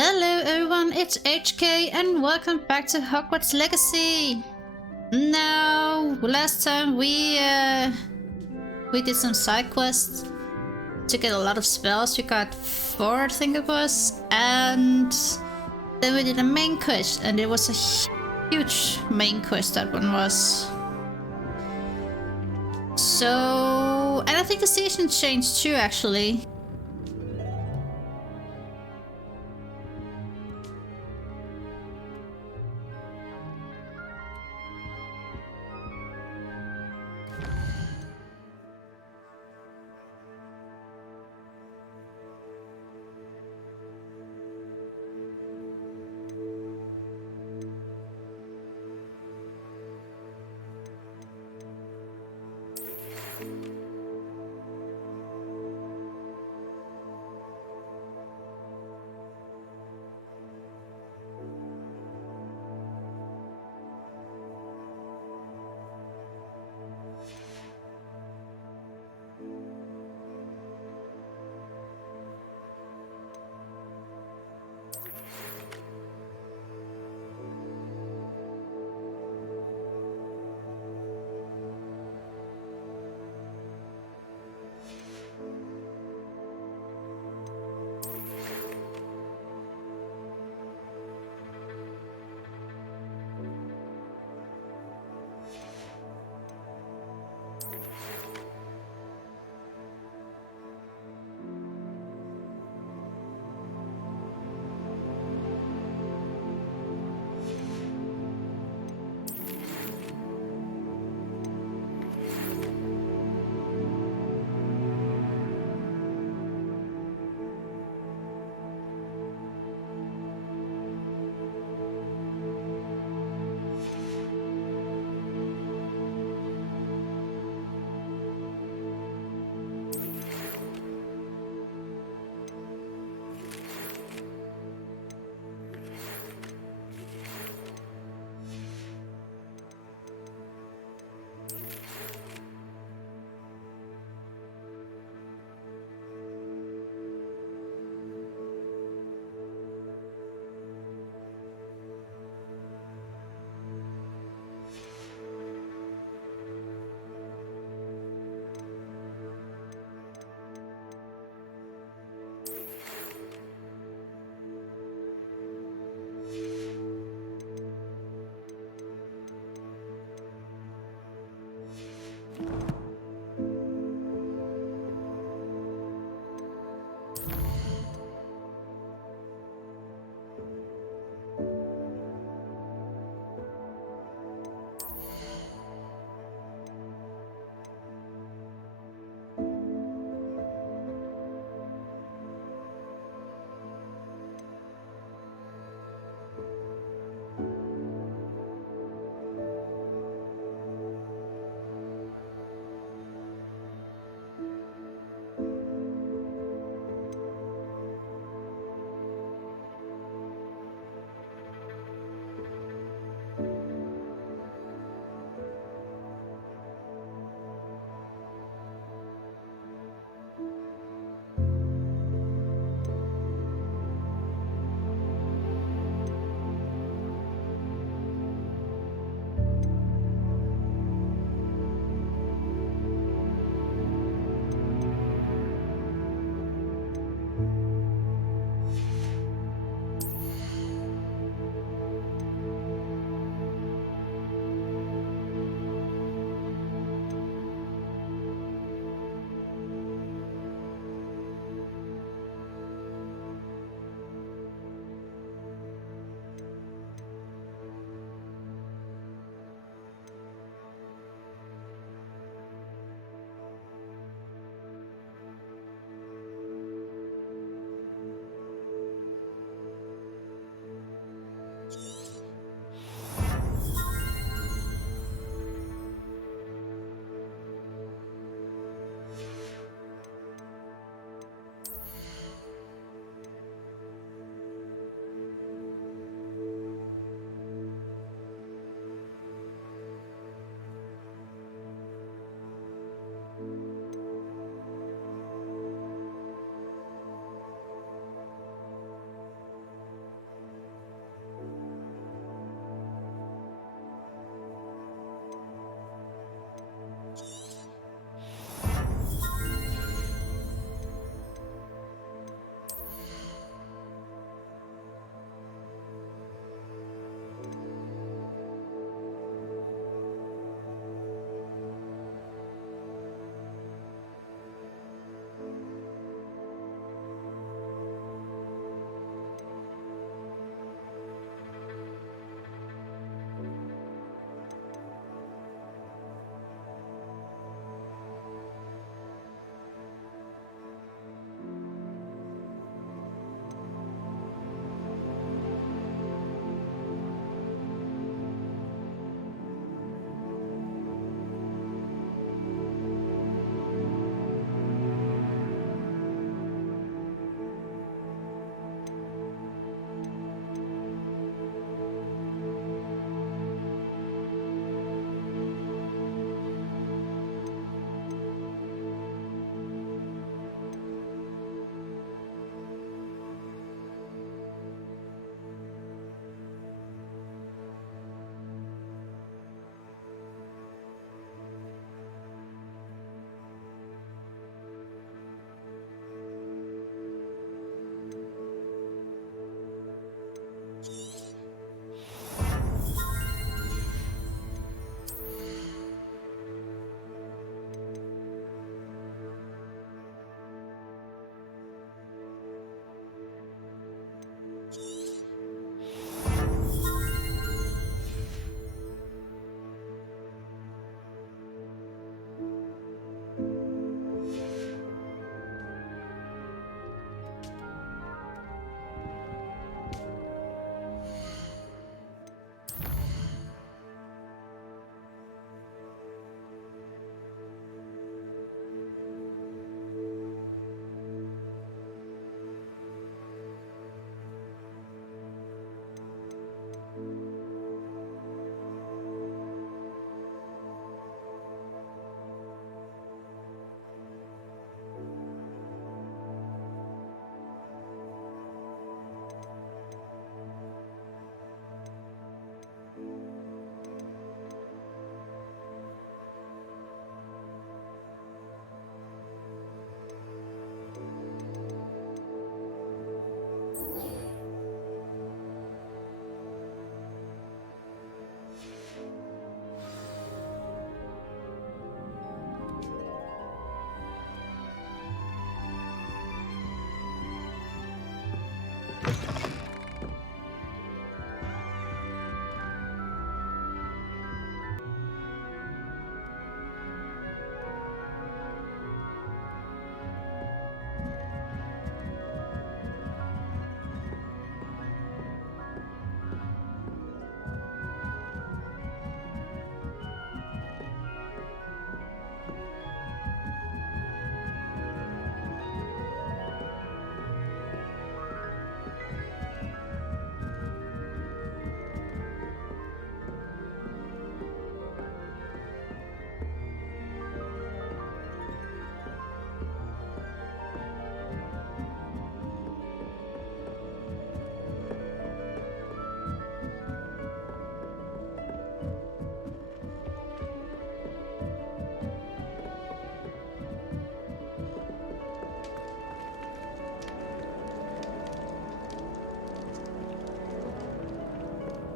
Hello everyone, it's HK and welcome back to Hogwarts Legacy. Now, last time we did some side quests to get a lot of spells. We got 4, I think it was, and then we did a main quest, and it was a huge main quest. That one was. So, and I think the season changed too, actually.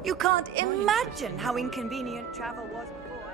You can't imagine how inconvenient travel was before I...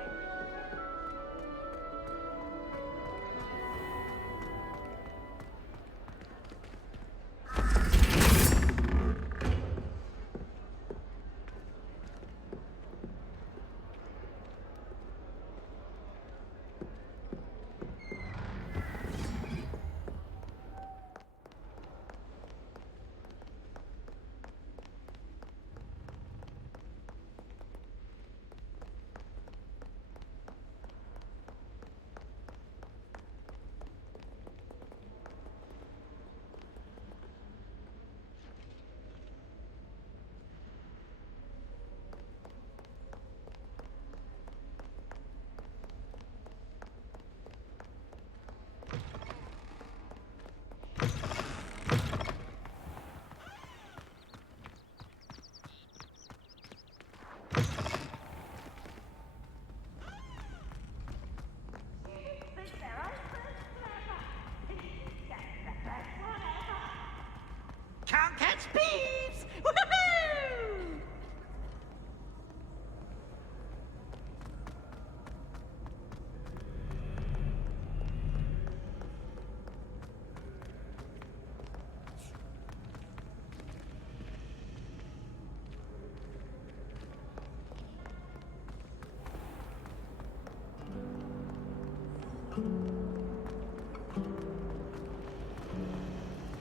Can't catch thieves! Woohoo!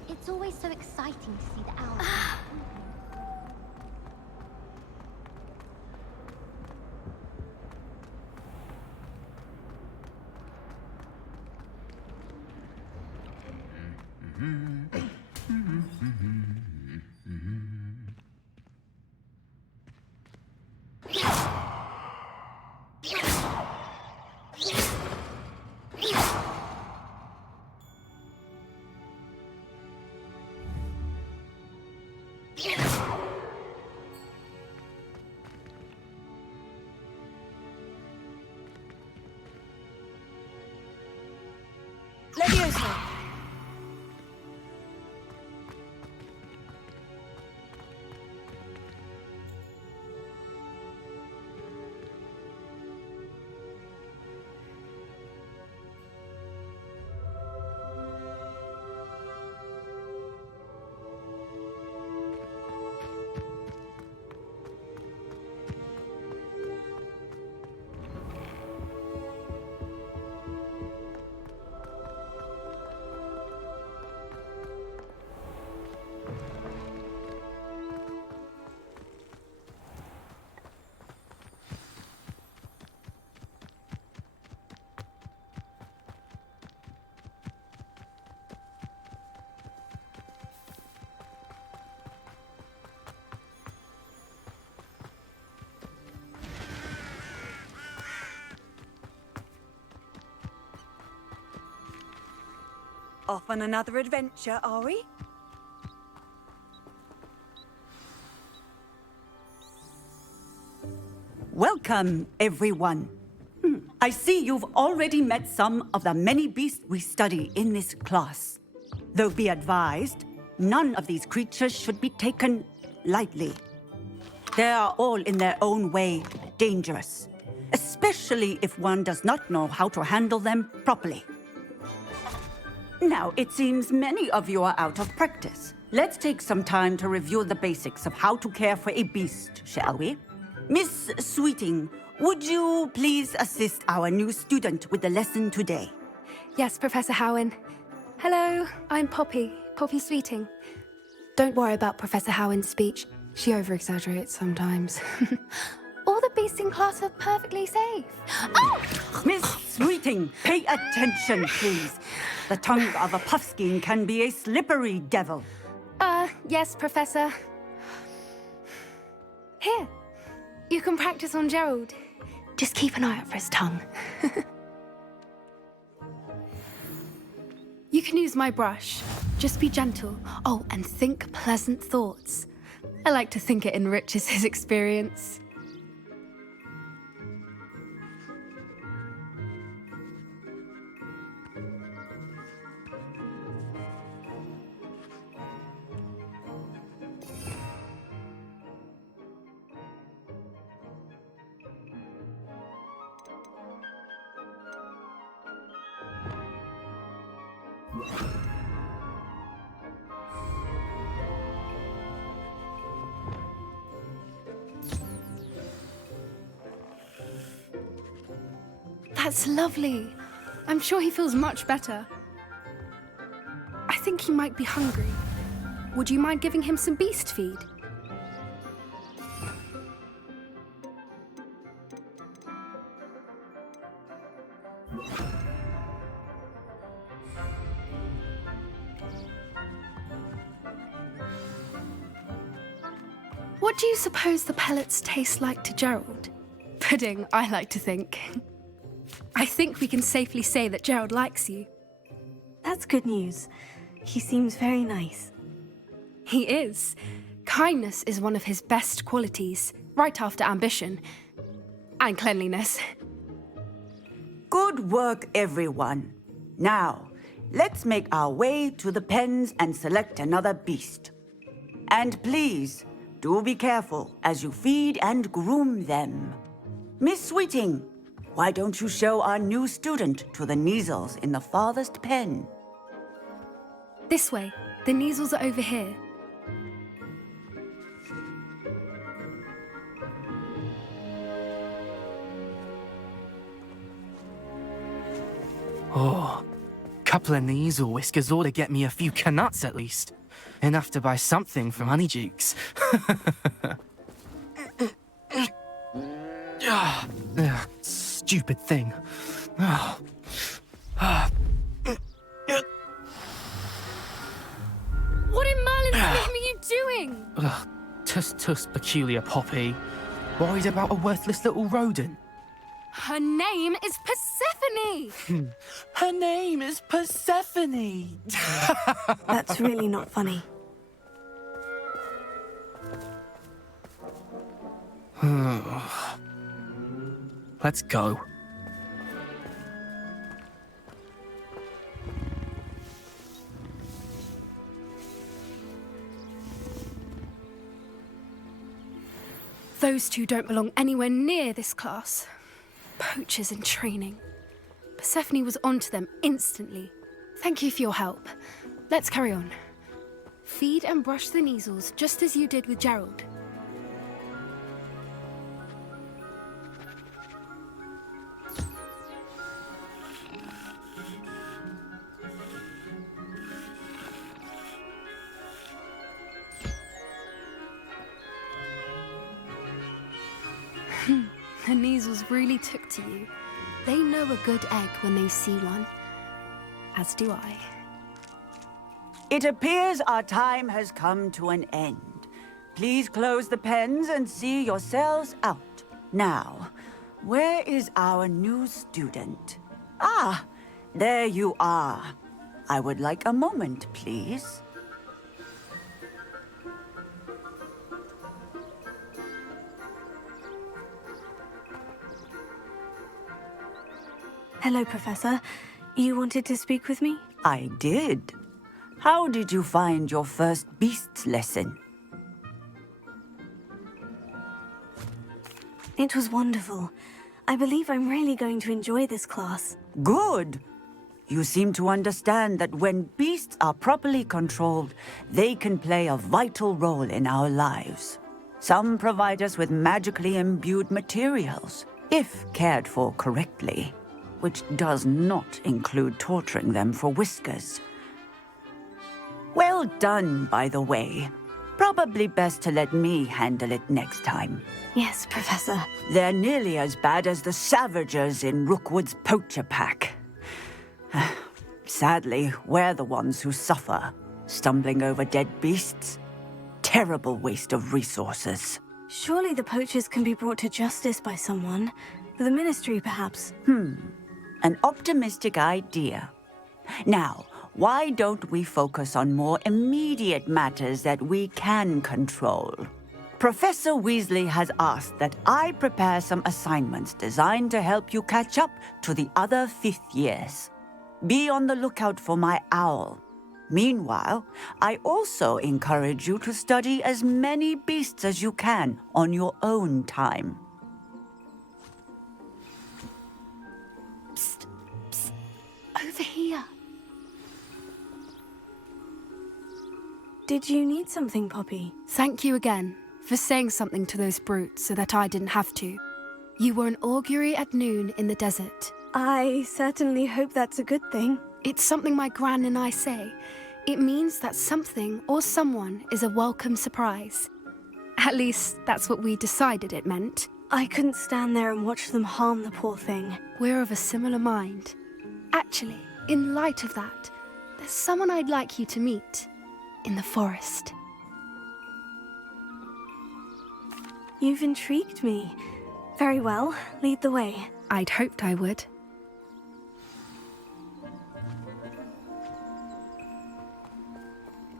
It's always so exciting to see the owl. Leviosa! Off on another adventure, are we? Welcome, everyone. I see you've already met some of the many beasts we study in this class. Though be advised, none of these creatures should be taken lightly. They are all in their own way dangerous, especially if one does not know how to handle them properly. Now, it seems many of you are out of practice. Let's take some time to review the basics of how to care for a beast, shall we? Miss Sweeting, would you please assist our new student with the lesson today? Yes, Professor Howen. Hello, I'm Poppy Sweeting. Don't worry about Professor Howen's speech. She over-exaggerates sometimes. All the beasts in class are perfectly safe. Oh! Miss Sweeting, pay attention, please. The tongue of a puffskein can be a slippery devil. Yes, Professor. Here, you can practice on Gerald. Just keep an eye out for his tongue. You can use my brush. Just be gentle. Oh, and think pleasant thoughts. I like to think it enriches his experience. That's lovely. I'm sure he feels much better. I think he might be hungry. Would you mind giving him some beast feed? What do you suppose the pellets taste like to Gerald? Pudding, I like to think. I think we can safely say that Gerald likes you. That's good news. He seems very nice. He is. Kindness is one of his best qualities, right after ambition. And cleanliness. Good work, everyone. Now, let's make our way to the pens and select another beast. And please, do be careful as you feed and groom them. Miss Sweeting, why don't you show our new student to the Neasels in the farthest pen? This way. The Neasels are over here. Oh, couple of Neasel whiskers ought to get me a few canuts at least. Enough to buy something from Honeydukes. Stupid thing. What in Merlin's name are you doing? Tuss, peculiar Poppy. Worried about a worthless little rodent? Her name is Persephone! Her name is Persephone! That's really not funny. Let's go. Those two don't belong anywhere near this class. Poachers in training. Persephone was onto them instantly. Thank you for your help. Let's carry on. Feed and brush the Neasels just as you did with Gerald. The Neasels really took to you. They know a good egg when they see one. As do I. It appears our time has come to an end. Please close the pens and see yourselves out. Now, where is our new student? Ah, there you are. I would like a moment, please. Hello, Professor. You wanted to speak with me? I did. How did you find your first beasts lesson? It was wonderful. I believe I'm really going to enjoy this class. Good. You seem to understand that when beasts are properly controlled, they can play a vital role in our lives. Some provide us with magically imbued materials, if cared for correctly, which does not include torturing them for whiskers. Well done, by the way. Probably best to let me handle it next time. Yes, Professor. They're nearly as bad as the Savagers in Rookwood's poacher pack. Sadly, we're the ones who suffer, stumbling over dead beasts. Terrible waste of resources. Surely the poachers can be brought to justice by someone. The Ministry, perhaps. An optimistic idea. Now, why don't we focus on more immediate matters that we can control? Professor Weasley has asked that I prepare some assignments designed to help you catch up to the other fifth years. Be on the lookout for my owl. Meanwhile, I also encourage you to study as many beasts as you can on your own time. Over here. Did you need something, Poppy? Thank you again for saying something to those brutes so that I didn't have to. You were an augury at noon in the desert. I certainly hope that's a good thing. It's something my gran and I say. It means that something or someone is a welcome surprise. At least, that's what we decided it meant. I couldn't stand there and watch them harm the poor thing. We're of a similar mind. Actually, in light of that, there's someone I'd like you to meet. In the forest. You've intrigued me. Very well, lead the way. I'd hoped I would.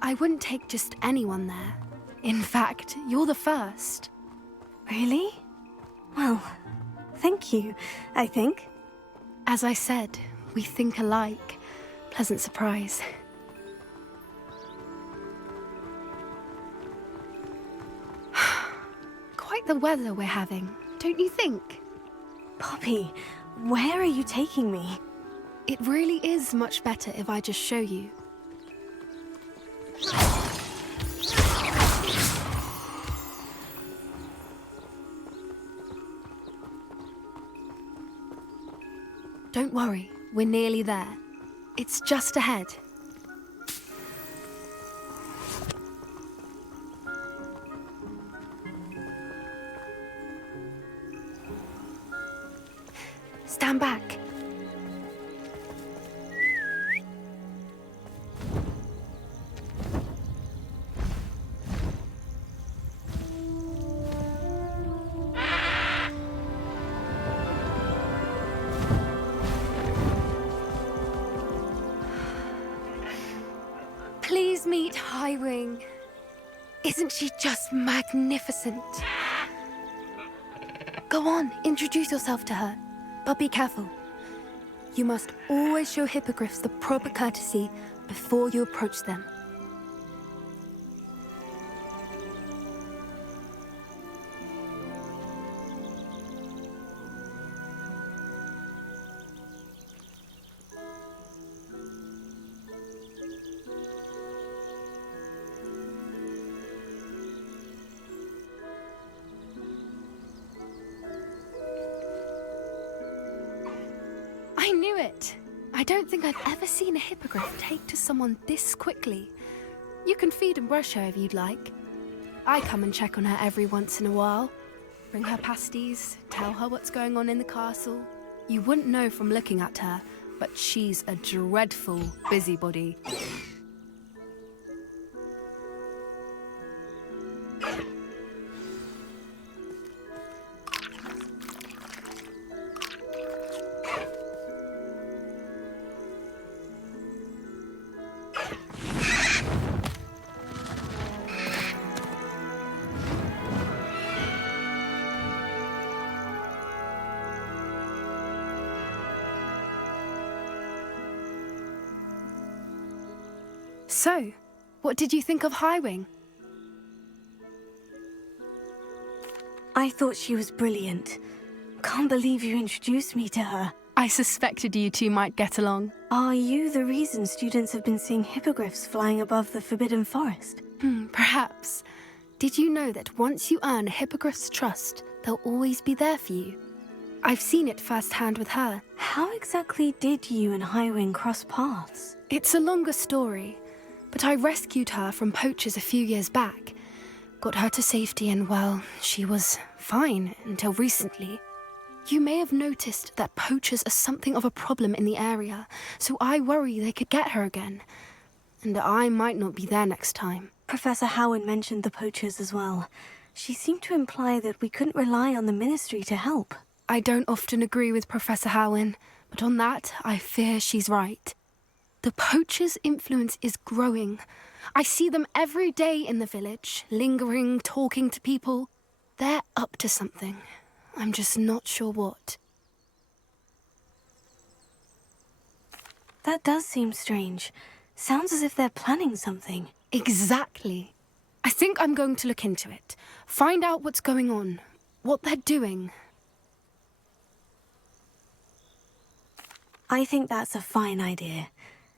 I wouldn't take just anyone there. In fact, you're the first. Really? Well, thank you, I think. As I said, we think alike. Pleasant surprise. Quite the weather we're having, don't you think? Poppy, where are you taking me? It really is much better if I just show you. Don't worry, we're nearly there. It's just ahead. Stand back. Please meet Highwing. Isn't she just magnificent? Go on, introduce yourself to her. But be careful. You must always show hippogriffs the proper courtesy before you approach them. I knew it! I don't think I've ever seen a hippogriff take to someone this quickly. You can feed and brush her if you'd like. I come and check on her every once in a while. Bring her pasties, tell her what's going on in the castle. You wouldn't know from looking at her, but she's a dreadful busybody. So, what did you think of Highwing? I thought she was brilliant. Can't believe you introduced me to her. I suspected you two might get along. Are you the reason students have been seeing hippogriffs flying above the Forbidden Forest? Perhaps. Did you know that once you earn a hippogriff's trust, they'll always be there for you? I've seen it firsthand with her. How exactly did you and Highwing cross paths? It's a longer story, but I rescued her from poachers a few years back. Got her to safety and, well, she was fine until recently. You may have noticed that poachers are something of a problem in the area, so I worry they could get her again. And I might not be there next time. Professor Howard mentioned the poachers as well. She seemed to imply that we couldn't rely on the Ministry to help. I don't often agree with Professor Howin, but on that, I fear she's right. The poachers' influence is growing. I see them every day in the village, lingering, talking to people. They're up to something. I'm just not sure what. That does seem strange. Sounds as if they're planning something. Exactly. I think I'm going to look into it. Find out what's going on, what they're doing. I think that's a fine idea.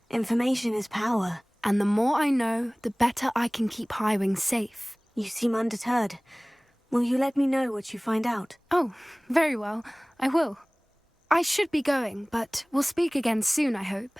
Information is power. And the more I know, the better I can keep Highwing safe. You seem undeterred. Will you let me know what you find out? Oh, very well. I will. I should be going, but we'll speak again soon, I hope.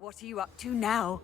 What are you up to now?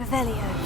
Revelio.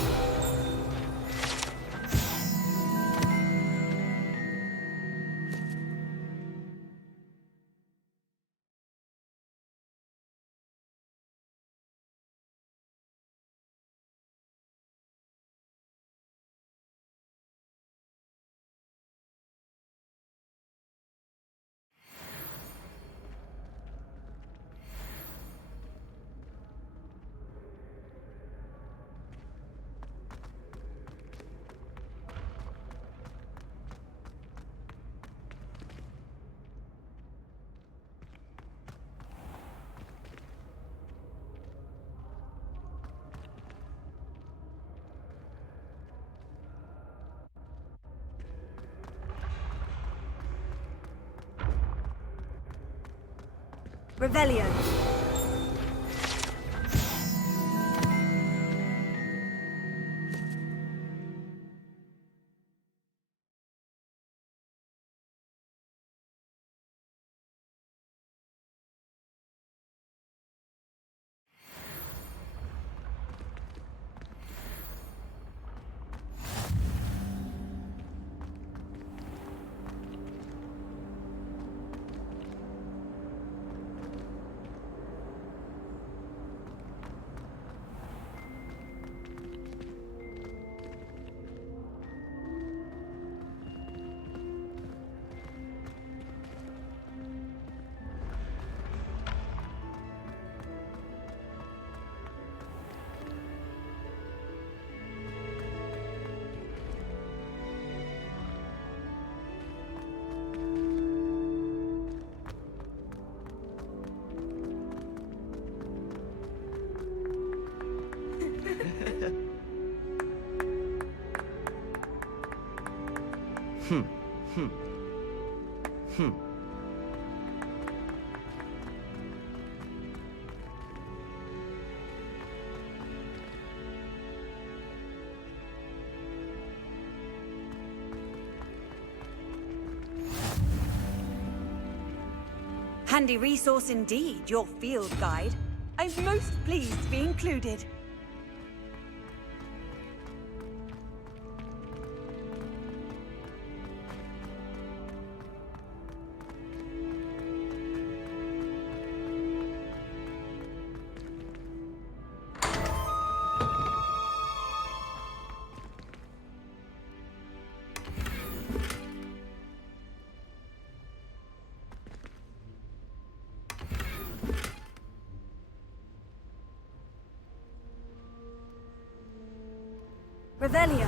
Revelio. Handy resource indeed, your field guide. I'm most pleased to be included. Revelio.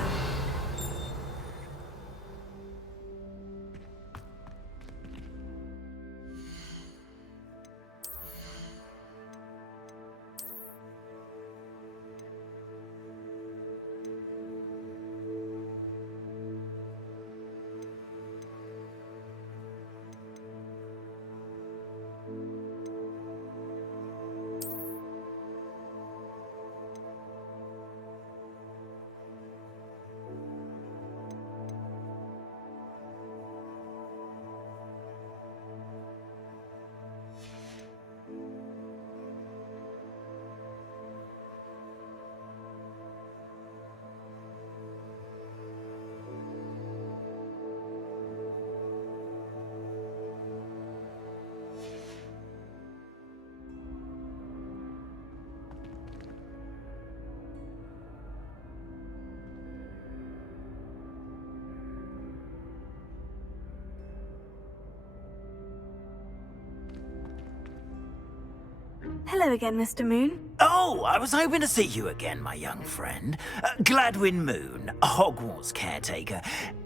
Hello again, Mr. Moon. Oh, I was hoping to see you again, my young friend. Gladwin Moon, Hogwarts caretaker,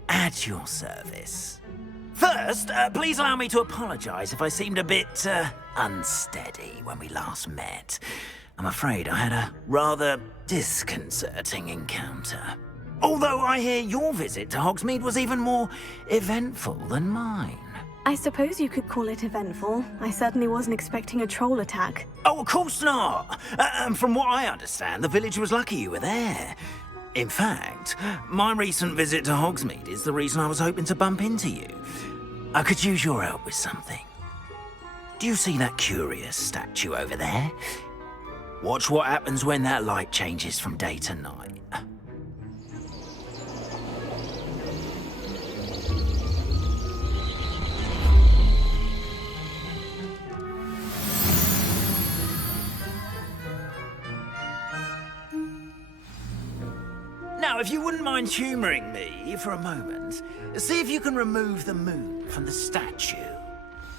at your service. First, please allow me to apologize if I seemed a bit, unsteady when we last met. I'm afraid I had a rather disconcerting encounter. Although I hear your visit to Hogsmeade was even more eventful than mine. I suppose you could call it eventful. I certainly wasn't expecting a troll attack. Oh, of course not! And from what I understand, the village was lucky you were there. In fact, my recent visit to Hogsmeade is the reason I was hoping to bump into you. I could use your help with something. Do you see that curious statue over there? Watch what happens when that light changes from day to night. Now, if you wouldn't mind humouring me for a moment, see if you can remove the moon from the statue.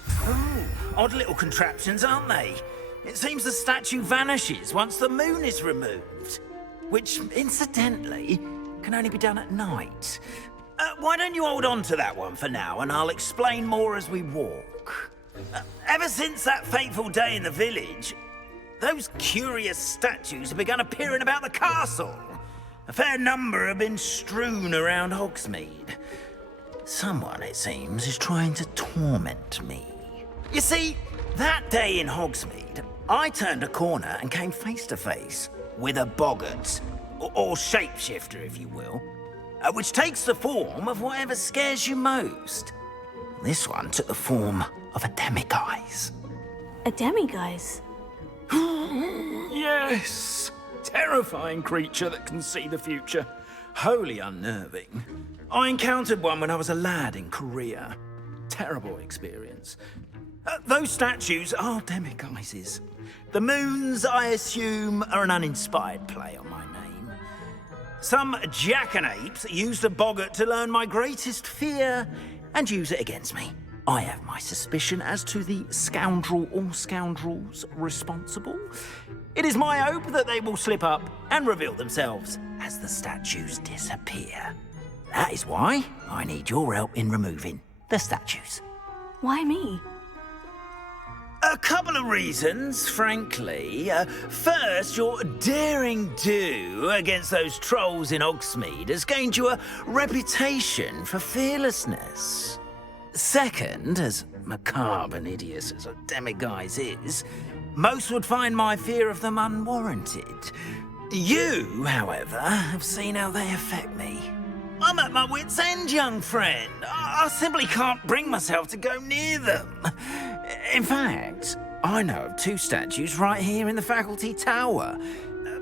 Oh, odd little contraptions, aren't they? It seems the statue vanishes once the moon is removed, which, incidentally, can only be done at night. Why don't you hold on to that one for now, and I'll explain more as we walk. Ever since that fateful day in the village, those curious statues have begun appearing about the castle. A fair number have been strewn around Hogsmeade. Someone, it seems, is trying to torment me. You see, that day in Hogsmeade, I turned a corner and came face to face with a boggart, or shapeshifter, if you will, which takes the form of whatever scares you most. This one took the form of a demiguise. A demiguise? Yes! Terrifying creature that can see the future. Wholly unnerving. I encountered one when I was a lad in Korea. Terrible experience. Those statues are demiguises. The moons, I assume, are an uninspired play on my name. Some jackanapes used a boggart to learn my greatest fear and use it against me. I have my suspicion as to the scoundrel or scoundrels responsible. It is my hope that they will slip up and reveal themselves as the statues disappear. That is why I need your help in removing the statues. Why me? A couple of reasons, frankly. First, your daring do against those trolls in Hogsmeade has gained you a reputation for fearlessness. Second, as macabre and hideous as a demiguise is, most would find my fear of them unwarranted. You, however, have seen how they affect me. I'm at my wit's end, young friend. I simply can't bring myself to go near them. In fact, I know of two statues right here in the faculty tower.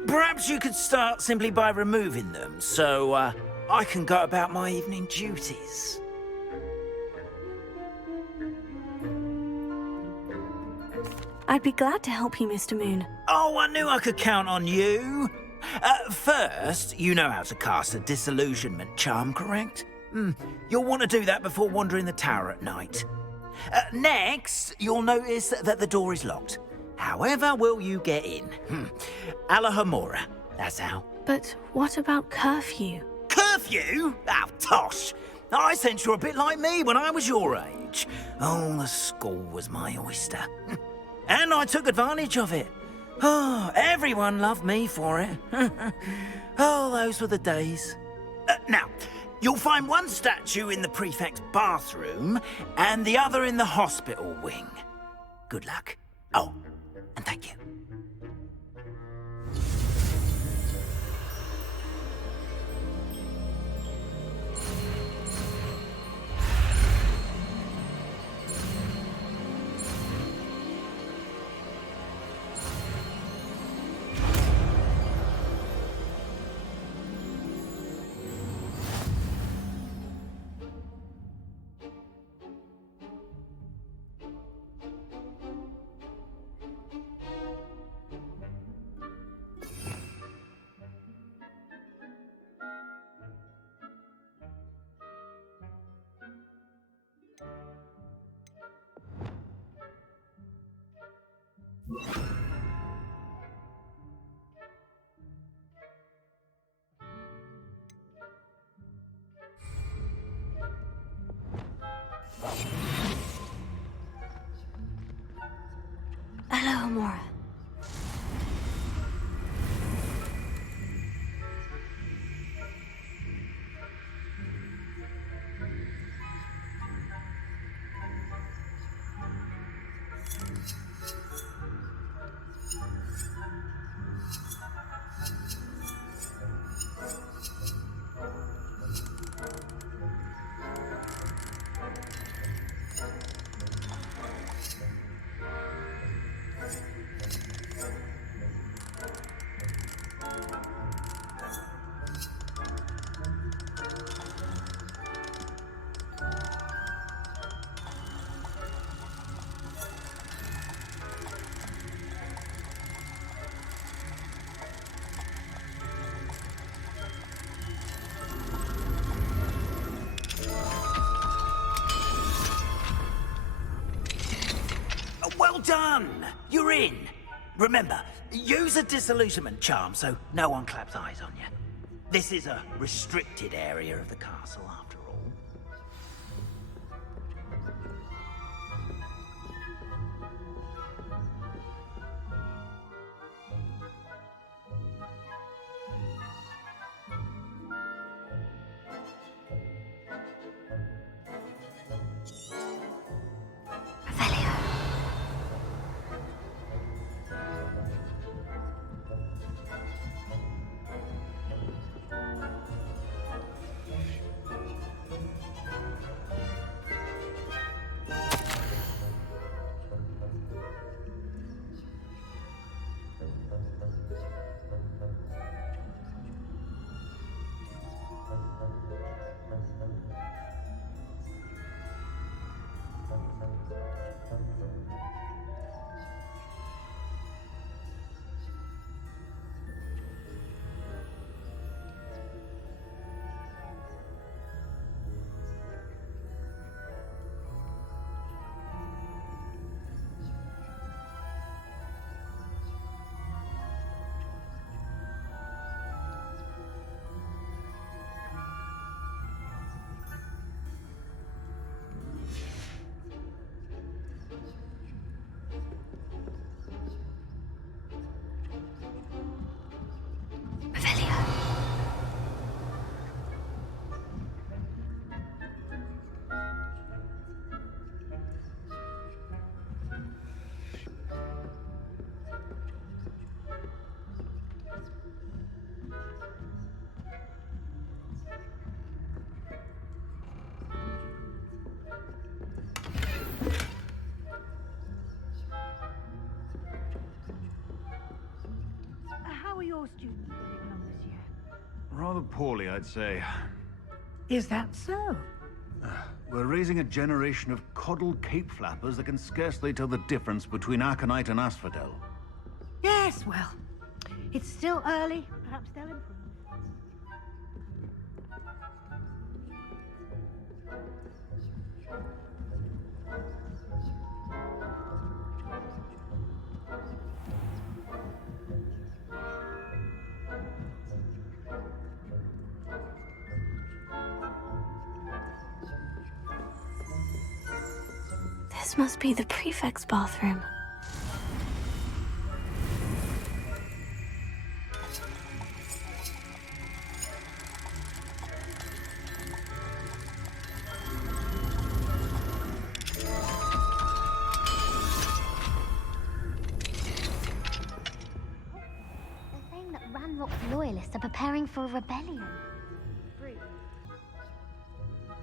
Perhaps you could start simply by removing them, so I can go about my evening duties. I'd be glad to help you, Mr. Moon. Oh, I knew I could count on you. First, you know how to cast a disillusionment charm, correct? You'll want to do that before wandering the tower at night. Next, you'll notice that the door is locked. However will you get in? Alahomora, that's how. But what about curfew? Curfew? Oh, tosh. I sense you're a bit like me when I was your age. Oh, the school was my oyster. And I took advantage of it. Oh, everyone loved me for it. Oh, those were the days. Now, you'll find one statue in the prefect's bathroom and the other in the hospital wing. Good luck. Oh, and thank you. done! You're in! Remember, use a disillusionment charm so no one claps eyes on you. This is a restricted area of the castle, after all. How are your students getting along this year? Rather poorly, I'd say. Is that so? We're raising a generation of coddled cape flappers that can scarcely tell the difference between aconite and asphodel. Yes, well, it's still early. Perhaps they'll improve. This must be the prefect's bathroom. They're saying that Ranrock's loyalists are preparing for a rebellion.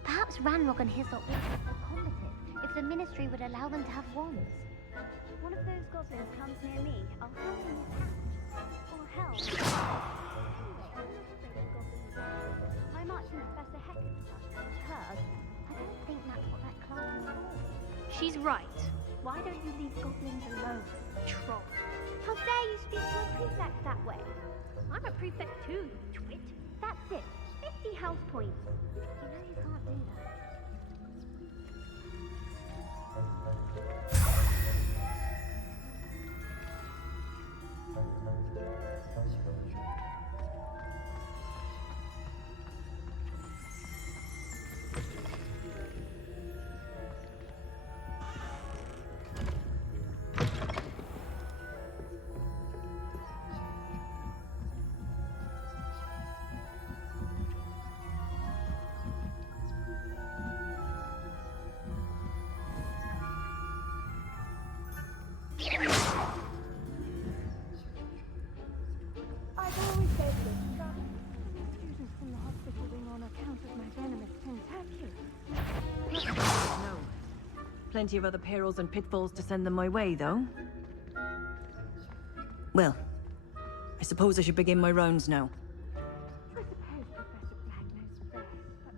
Perhaps Ranrock and his lot would be more combative if the Ministry would allow them to have wands. One of those goblins comes near me, I'll help him out. Or help. Anyway, I'm not afraid of goblins. My marching Professor Hector's class is hers. I don't think that's what that class is for. She's right. Why don't you leave goblins alone, troll? How dare you speak to a prefect that way? I'm a prefect too, you twit. That's it. 50 house points. You know you can't do that. I've always said this, but students from the hospital wing on account of my venomous tentaculum. No. Plenty of other perils and pitfalls to send them my way, though. Well, I suppose I should begin my rounds now. I suppose Professor Black knows best, but...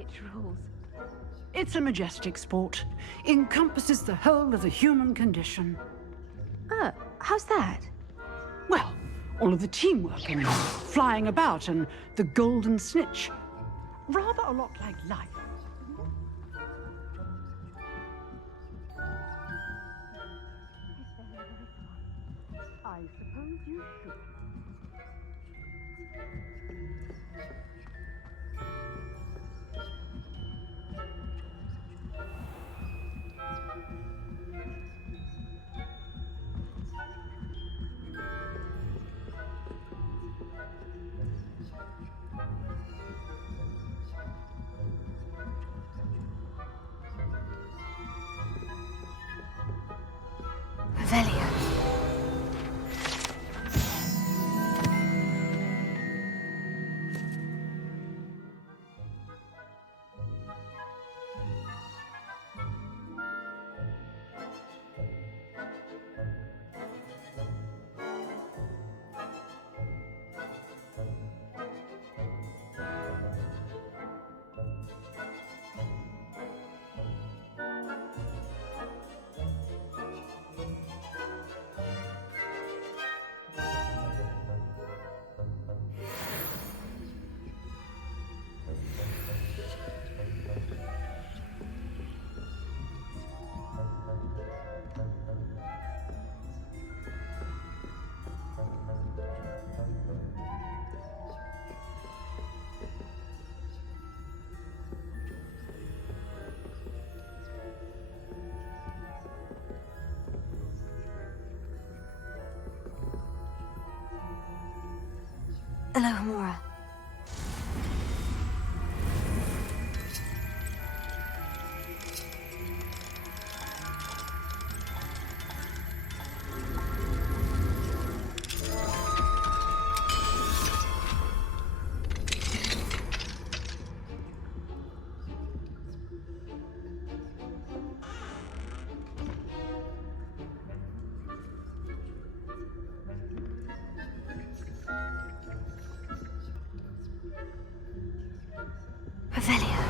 Quidditch rules. It's a majestic sport. Encompasses the whole of the human condition. Oh, how's that? Well, all of the teamwork and flying about and the golden snitch. Rather a lot like life. I suppose you should. Revelio. Alohomora. Revelio.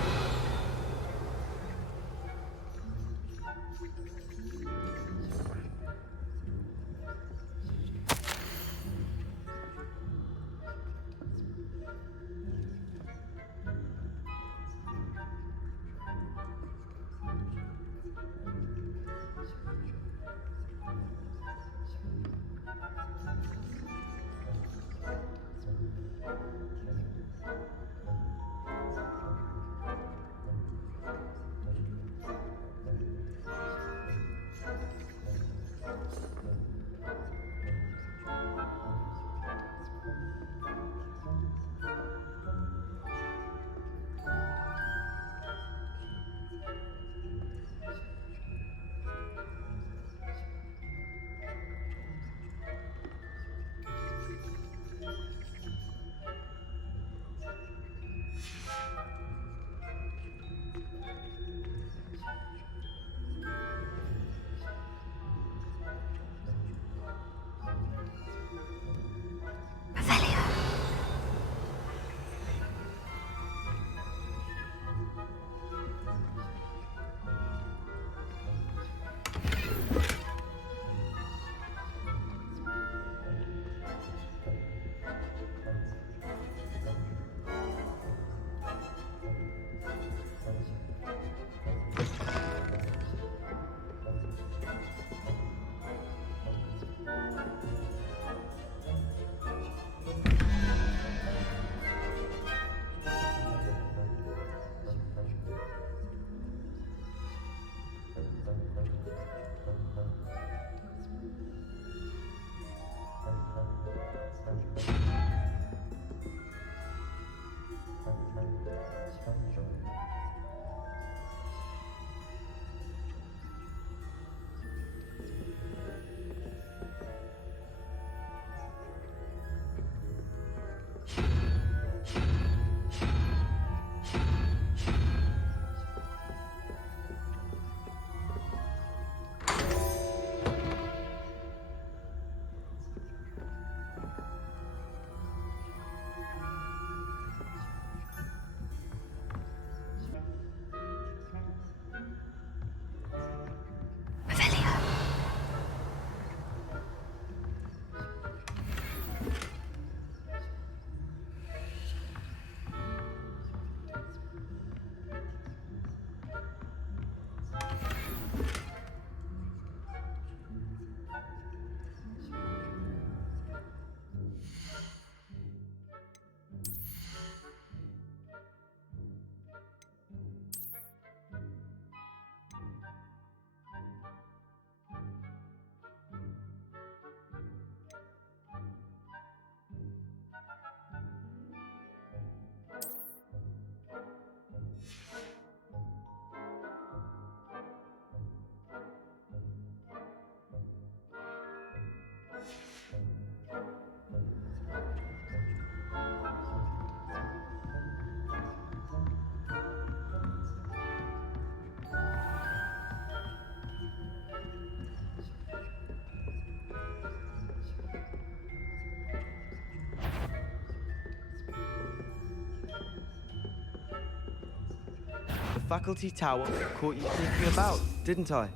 faculty tower caught you sneaking about, didn't I?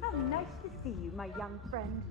How nice to see you, my young friend.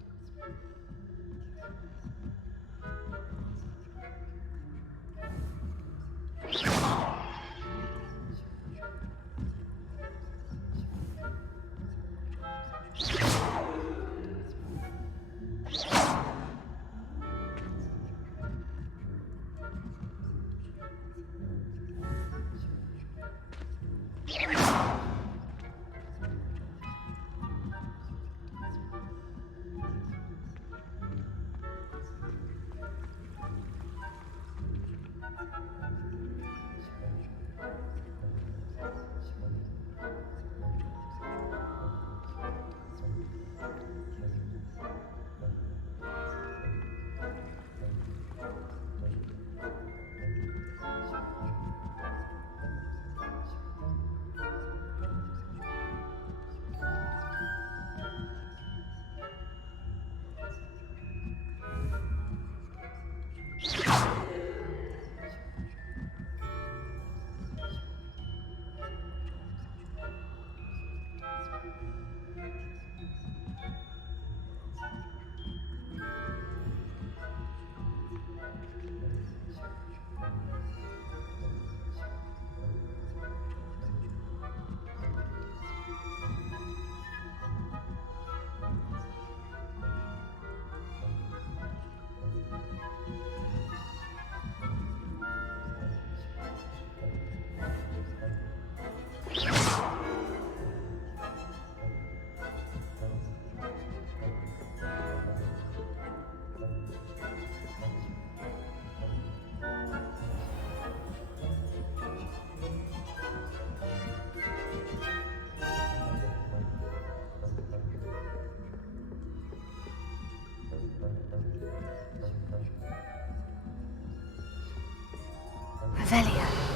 Revelio.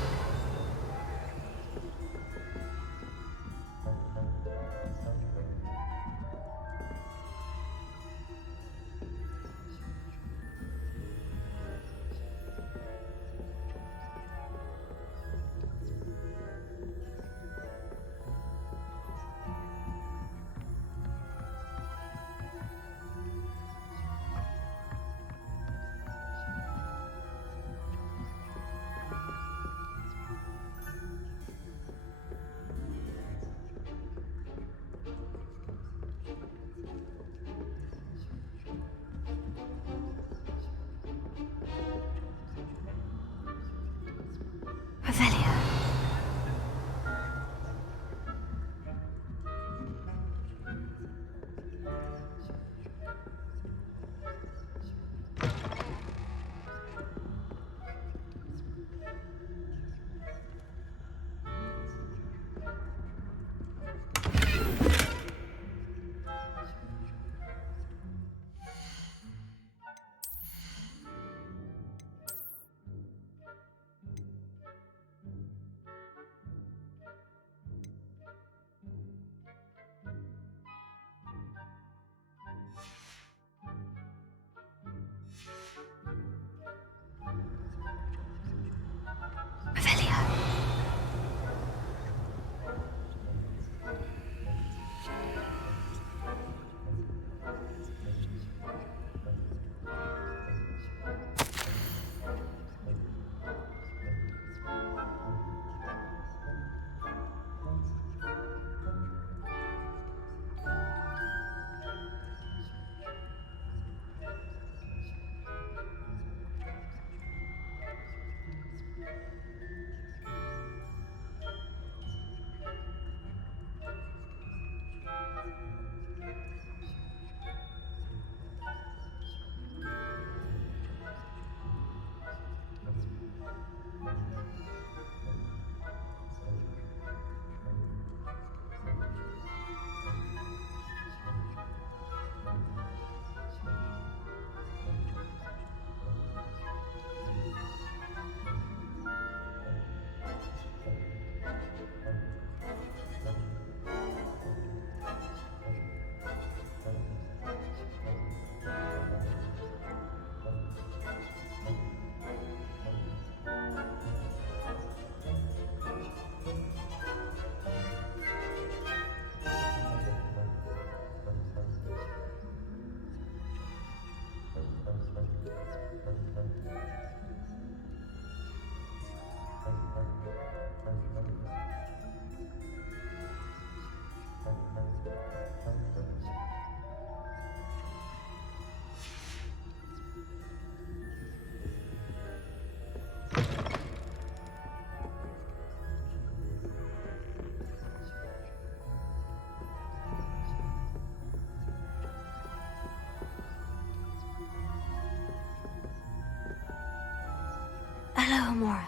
Hello, Amora.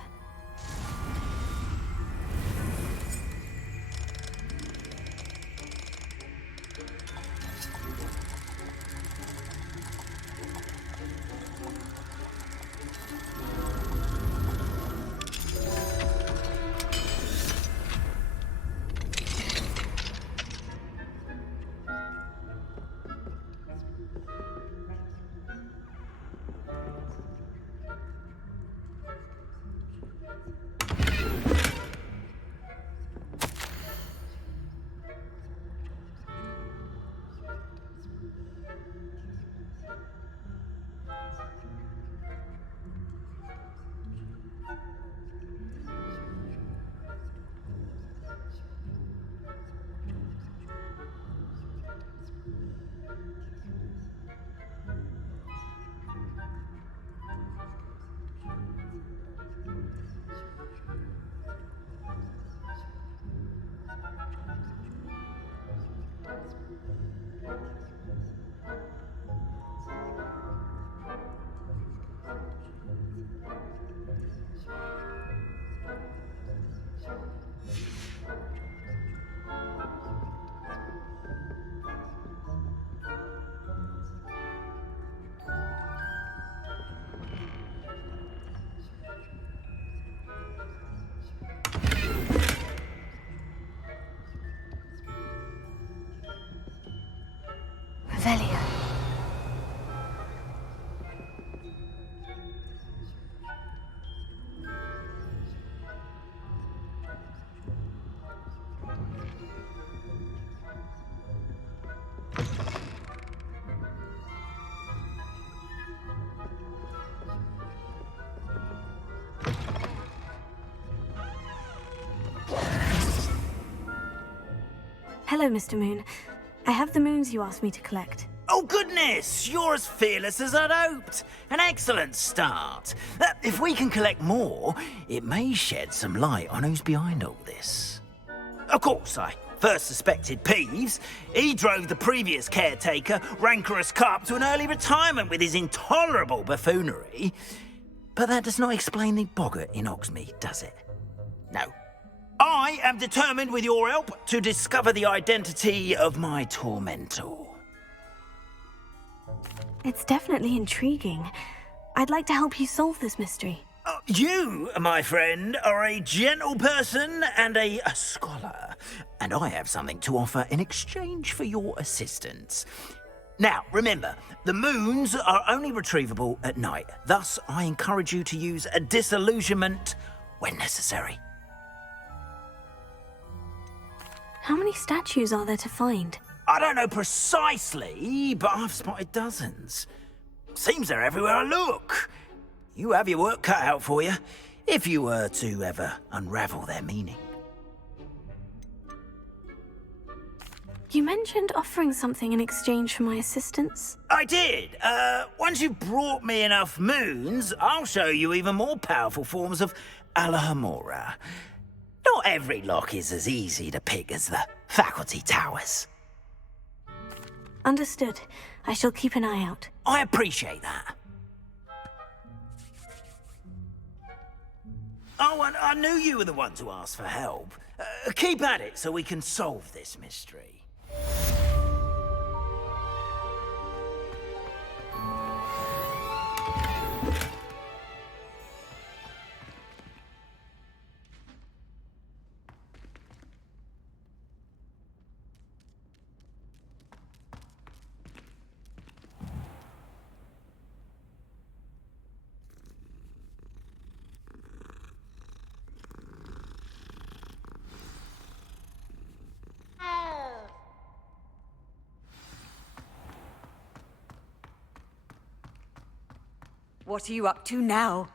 Revelio. Hello, Mr. Moon. I have the moons you asked me to collect. Oh, goodness! You're as fearless as I'd hoped. An excellent start. If we can collect more, it may shed some light on who's behind all this. Of course, I first suspected Peeves. He drove the previous caretaker, Rancorous Carp, to an early retirement with his intolerable buffoonery. But that does not explain the boggart in Hogsmeade, does it? No. I am determined, with your help, to discover the identity of my tormentor. It's definitely intriguing. I'd like to help you solve this mystery. You, my friend, are a gentle person and a scholar, and I have something to offer in exchange for your assistance. Now, remember, the moons are only retrievable at night. Thus, I encourage you to use a disillusionment when necessary. How many statues are there to find? I don't know precisely, but I've spotted dozens. Seems they're everywhere I look. You have your work cut out for you, if you were to ever unravel their meaning. You mentioned offering something in exchange for my assistance. I did. Once you've brought me enough moons, I'll show you even more powerful forms of Alohomora. Not every lock is as easy to pick as the faculty towers. Understood. I shall keep an eye out. I appreciate that. Oh, and I knew you were the one to ask for help. Keep at it so we can solve this mystery. What are you up to now?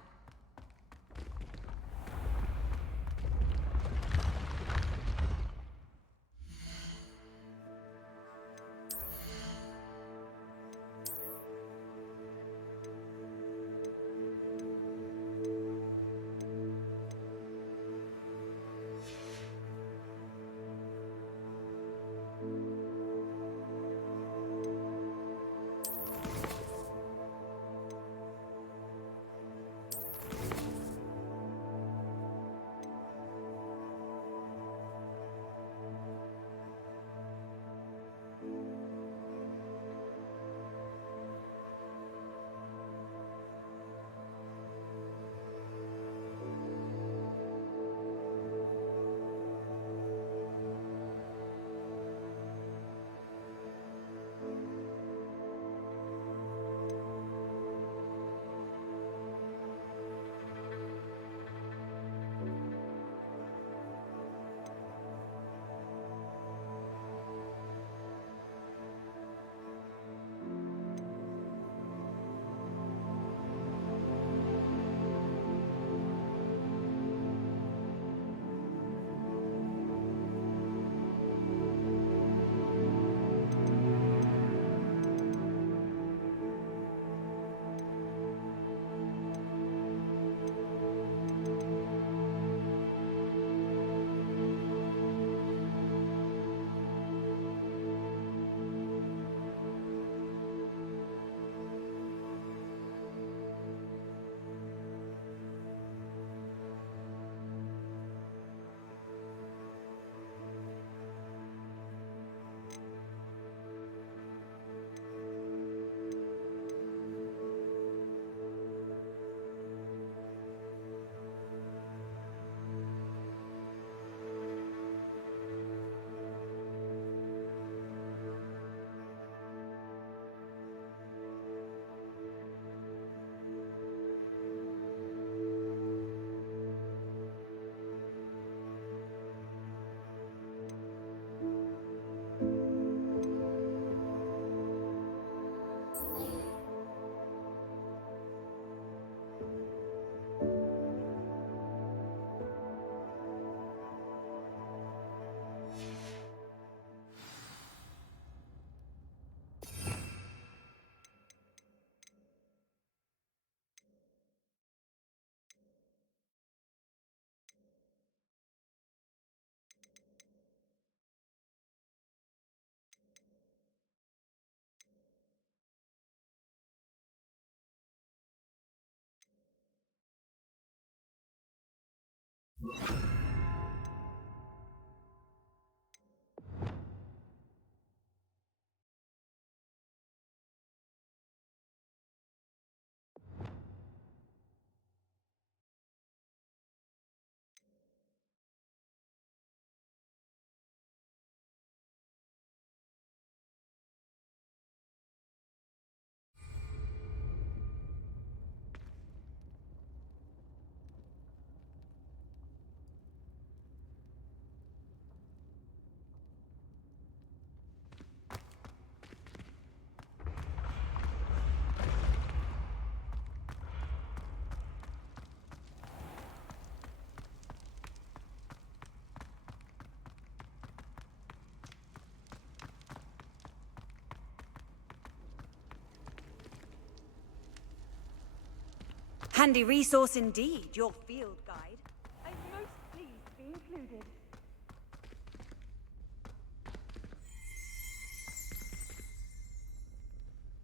Handy resource indeed, your field guide. I'm most pleased to be included.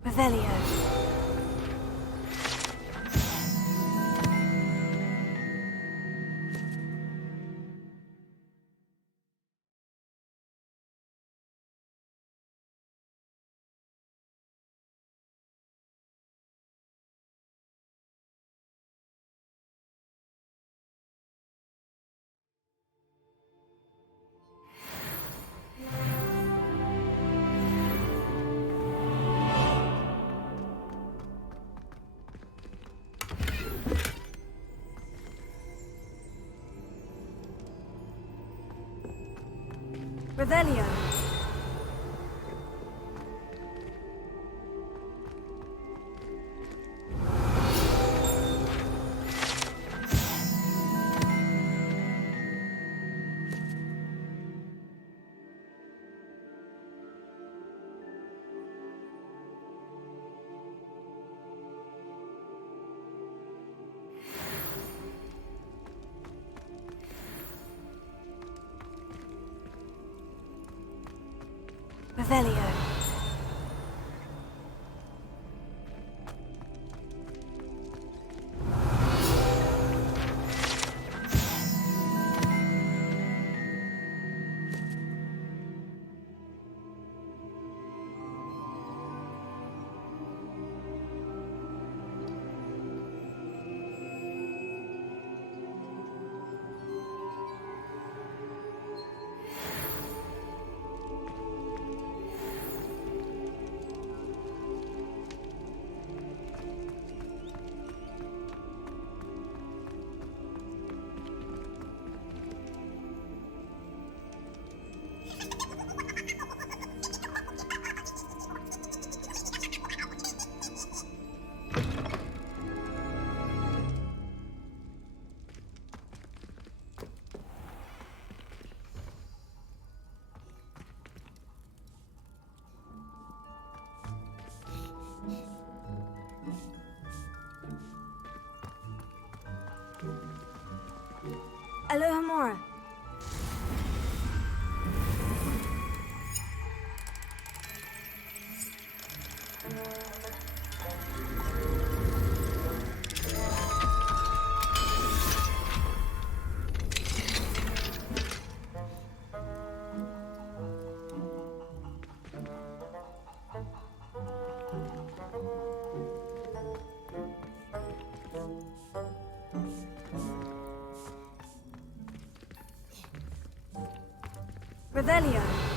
Revelio. Revelio. Revelio. Alohomora. Revelio.